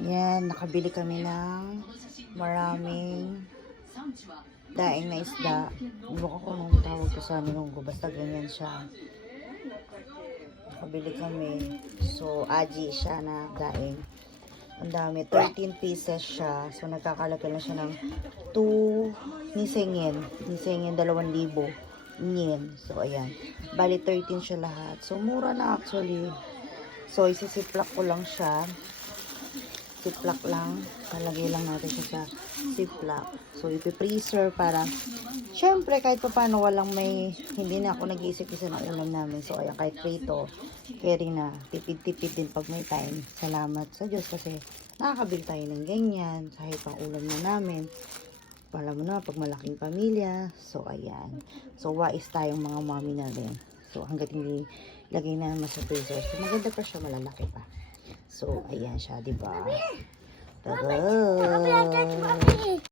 Yan, nakabili kami ng maraming daing na isda. Iba ko nung tawag ko sa minunggo. Basta ganyan siya. Nakabili kami. So, aji siya na daing. Ang dami. 13 pieces siya. So, nagkakalagay na siya ng 2 nisengin. Nisengin, 2,000 yen. So, ayan. Bali, 13 siya lahat. So, mura na actually. So, isisiplak ko lang siya. Siplak lang. Palagay lang natin siya sa siplak. So, ipipreserve para syempre, kahit pa paano walang hindi na ako nag-iisip isa ng ulam namin. So, ayan, kahit prito, carry na. Tipid-tipid din pag may time. Salamat sa Diyos kasi nakakabili tayo ng ganyan. Kahit pang ulam na namin. Alam mo na, pag malaking pamilya. So, ayan. So, wais tayong mga mommy na rin. So, hanggat hindi lagay na naman sa freezer. So, maganda pa siya, malalaki pa. So, ayan siya, diba? Tada!